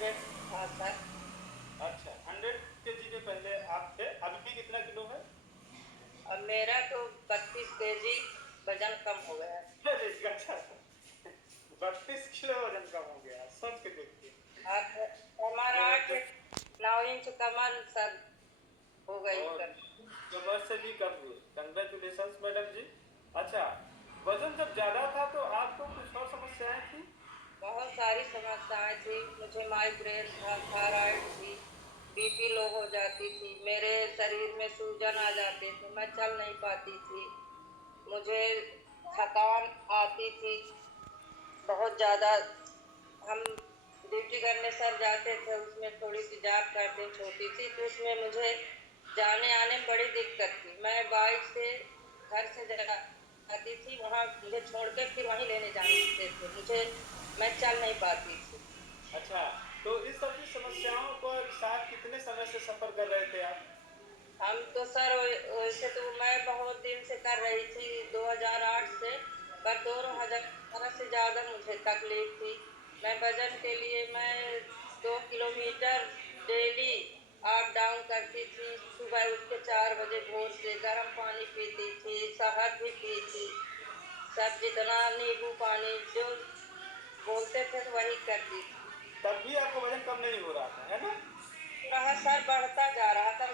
100? हाँ सर। अच्छा, 100 kg में पहले आप थे, अभी कितना किलो है? अब मेरा तो 32 kg वजन कम हो गया है। अरे अच्छा, 32 किलो वजन कम हो गया, सोच के देखिए। आप कमर तो 8-9 इंच कमर सर हो गई और कर। कमर से भी कम हुए, कंग्रेचुलेशन मैडम जी। अच्छा, वजन जब ज्यादा था तो आपको कुछ और समस्याएं थी? बहुत सारी समस्याएं थी, मुझे माइग्रेन था, थायराइड थी, बीपी लो हो जाती थी, मेरे शरीर में सूजन आ जाते थे, मैं चल नहीं पाती थी, मुझे थकान आती थी बहुत ज़्यादा। हम ड्यूटी करने सर जाते थे, उसमें थोड़ी सी जॉब करते छोटी सी, तो उसमें मुझे जाने आने में बड़ी दिक्कत थी। मैं बाइक से घर से जाती थी, वहाँ मुझे छोड़ के फिर वहीं लेने जाते थे मुझे, मैं चल नहीं पाती थी। अच्छा, तो इस सभी समस्याओं पर साथ कितने समय से सफर कर रहे थे आप? हम तो सर वैसे तो मैं बहुत दिन से कर रही थी 2008 से, पर 2018 से ज़्यादा मुझे तकलीफ थी। मैं वजन के लिए मैं 2 किलोमीटर डेली अप डाउन करती थी। सुबह उठ के 4 बजे भोर से गर्म पानी पीती थी, शहद भी पी थी, सब जितना नींबू पानी जो बोलते थे तो वही करती थी। तब भी आपको वजन कम नहीं हो रहा था, है ना? रहा सर, बढ़ता जा रहा था,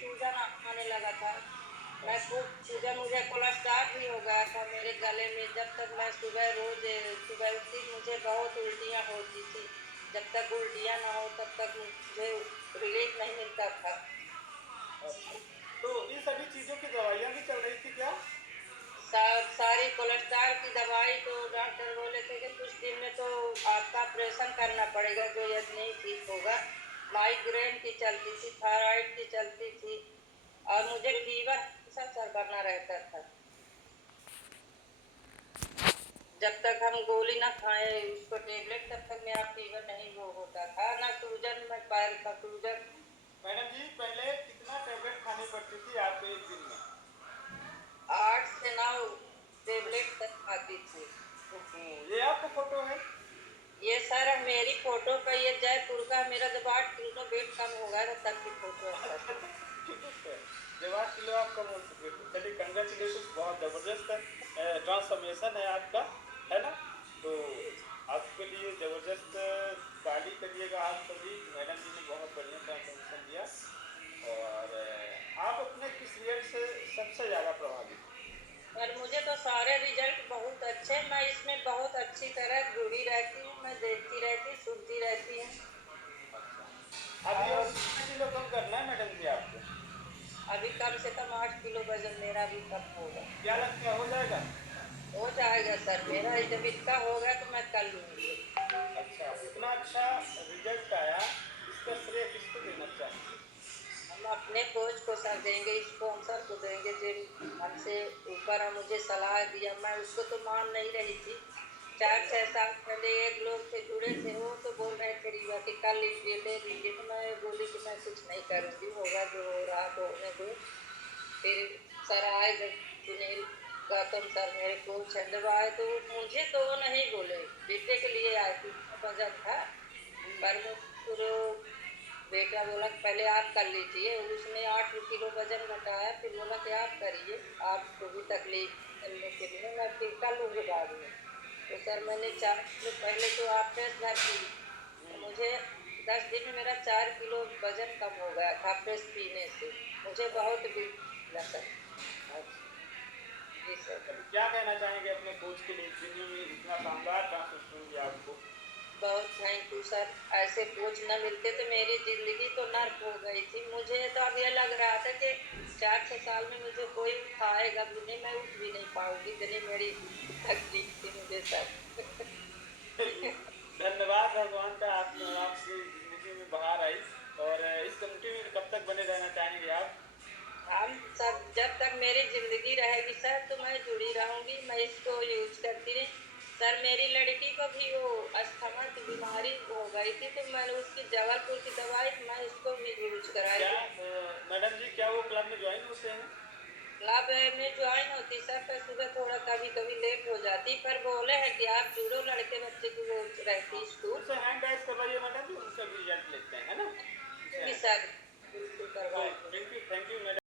सूजन आने लगा था। मैं खूब सूजन, मुझे कोलेस्ट्रॉल भी हो गया था मेरे गले में। जब तक मैं सुबह उठती मुझे बहुत उल्टियाँ होती थी, जब तक उल्टियाँ ना हो तब तक मुझे रिलीफ नहीं मिलता था। अच्छा, तो इन सभी चीजों की दवाइयाँ भी चल रही थी क्या? सारी कोलेस्ट्रॉल की दवाई तो डॉक्टर बोले थे कि कुछ दिन में तो आपका ऑपरेशन करना पड़ेगा, जो ये नहीं ठीक होगा। माइग्रेन की चलती थी, थायराइड की चलती थी, और मुझे फीवर हमेशा सर बना रहता था। जब तक हम गोली ना खाए उसको टेबलेट, तब तक मेरा फीवर नहीं वो होता था, ना सूजन में पैर का सूजन। मैडम जी, पहले कितना टैबलेट खानी पड़ती थी आपको एक दिन में? 8 से 9 टेबलेट तक खाती थी। ये आपका फोटो है? ये सर मेरी फोटो का, ये जयपुर का मेरा जब 8 किलो वेट कम हो गया था तब की फोटो है सर। अच्छा, ठीक है। जब 8 किलो आप कम हो चुके थे, चलिए कंग्रेचुलेशन, बहुत जबरदस्त ट्रांसफॉर्मेशन है आपका, है ना? तो आपके लिए जबरदस्त ताली करिएगा आप सभी। मैडम जी ने बहुत बढ़िया ट्रांसफॉर्मेशन दिया। और आप अपने किस रिजल्ट से सबसे ज़्यादा प्रभावित हैं? पर मुझे तो सारे रिजल्ट बहुत अच्छे, मैं इसमें बहुत अच्छी तरह जुड़ी रहती हूँ, मैं देखती रहती, सुनती रहती हूँ। अच्छा, अभी और और कितना किलो कम करना है मैडम जी आपको? अभी कम से कम 8 किलो वजन मेरा भी कम होगा। क्या लगता है हो जाएगा? हो जाएगा सर, मेरा जब इतना होगा तो मैं कर लूंगी। अच्छा, इतना अच्छा रिजल्ट आया, इसका श्रेय किसको देना चाहिए? हम अपने कोच को सर देंगे, स्पॉन्सर को देंगे, जिन हमसे ऊपर है मुझे सलाह दिया। मैं उसको तो मान नहीं रही थी। 4-6 साल पहले एक लोग थे जुड़े थे, वो तो बोल रहे थे रीवा कि कर लीजिए, ले लीजिए, तो मैं बोली कि मैं कुछ नहीं करूँगी, होगा जो हो रहा तो होने दो। फिर सर आए जब, सुनील गौतम सर मेरे कोच हैं, जब आए तो मुझे तो वो नहीं बोले, बेटे के लिए आए थे, वजन था। पर मुझे बेटा बोला कि पहले आप कर लीजिए, उसने 8 किलो वजन घटाया, फिर बोला कि आप करिए, आपको भी तकलीफ चलने के लिए, मैं फिर कर लूँगी बाद में। तो सर मैंने 4 किलो पहले तो आप टेस्ट भरती, तो मुझे 10 दिन में मेरा 4 किलो वजन कम हो गया था फ्रेश पीने से। मुझे बहुत भी मिला सर। जी सर। चलिए, क्या कहना चाहेंगे अपने कोच के लिए जिन्होंने इतना शानदार ट्रांसफॉर्मेशन दिया आपको? बहुत थैंक यू सर, ऐसे कोच न मिलते तो मेरी जिंदगी तो नर्क हो गई थी। मुझे तो अब ये लग रहा था कि 4-6 साल में मुझे कोई उठाएगा भी नहीं, मैं उठ भी नहीं पाऊंगी, इतनी मेरी तकलीफ थी मुझे सर। चलिए, धन्यवाद भगवान का, आप आपकी जिंदगी में बाहर आई। और इस कम्युनिटी में कब तक बने रहना चाहेंगे आप? हम सब जब तक मेरी जिंदगी रहेगी सर तो मैं जुड़ी रहूंगी, मैं इसको यूज करती रही। सर मेरी लड़की को भी वो अस्थमा की बीमारी हो गई थी, तो मैंने उसकी जबलपुर की दवाई मैं उसको भी यूज कराई क्या थी। मैडम जी, क्या वो क्लब में ज्वाइन होते हैं? क्लब में ज्वाइन होती सर, पर सुबह थोड़ा कभी कभी लेट हो जाती, पर बोले हैं कि आप जुड़ो, लड़के बच्चे की वो रहती स्कूल। उनसे हैंड राइज करवाइए मैडम जी, उनसे जागरूक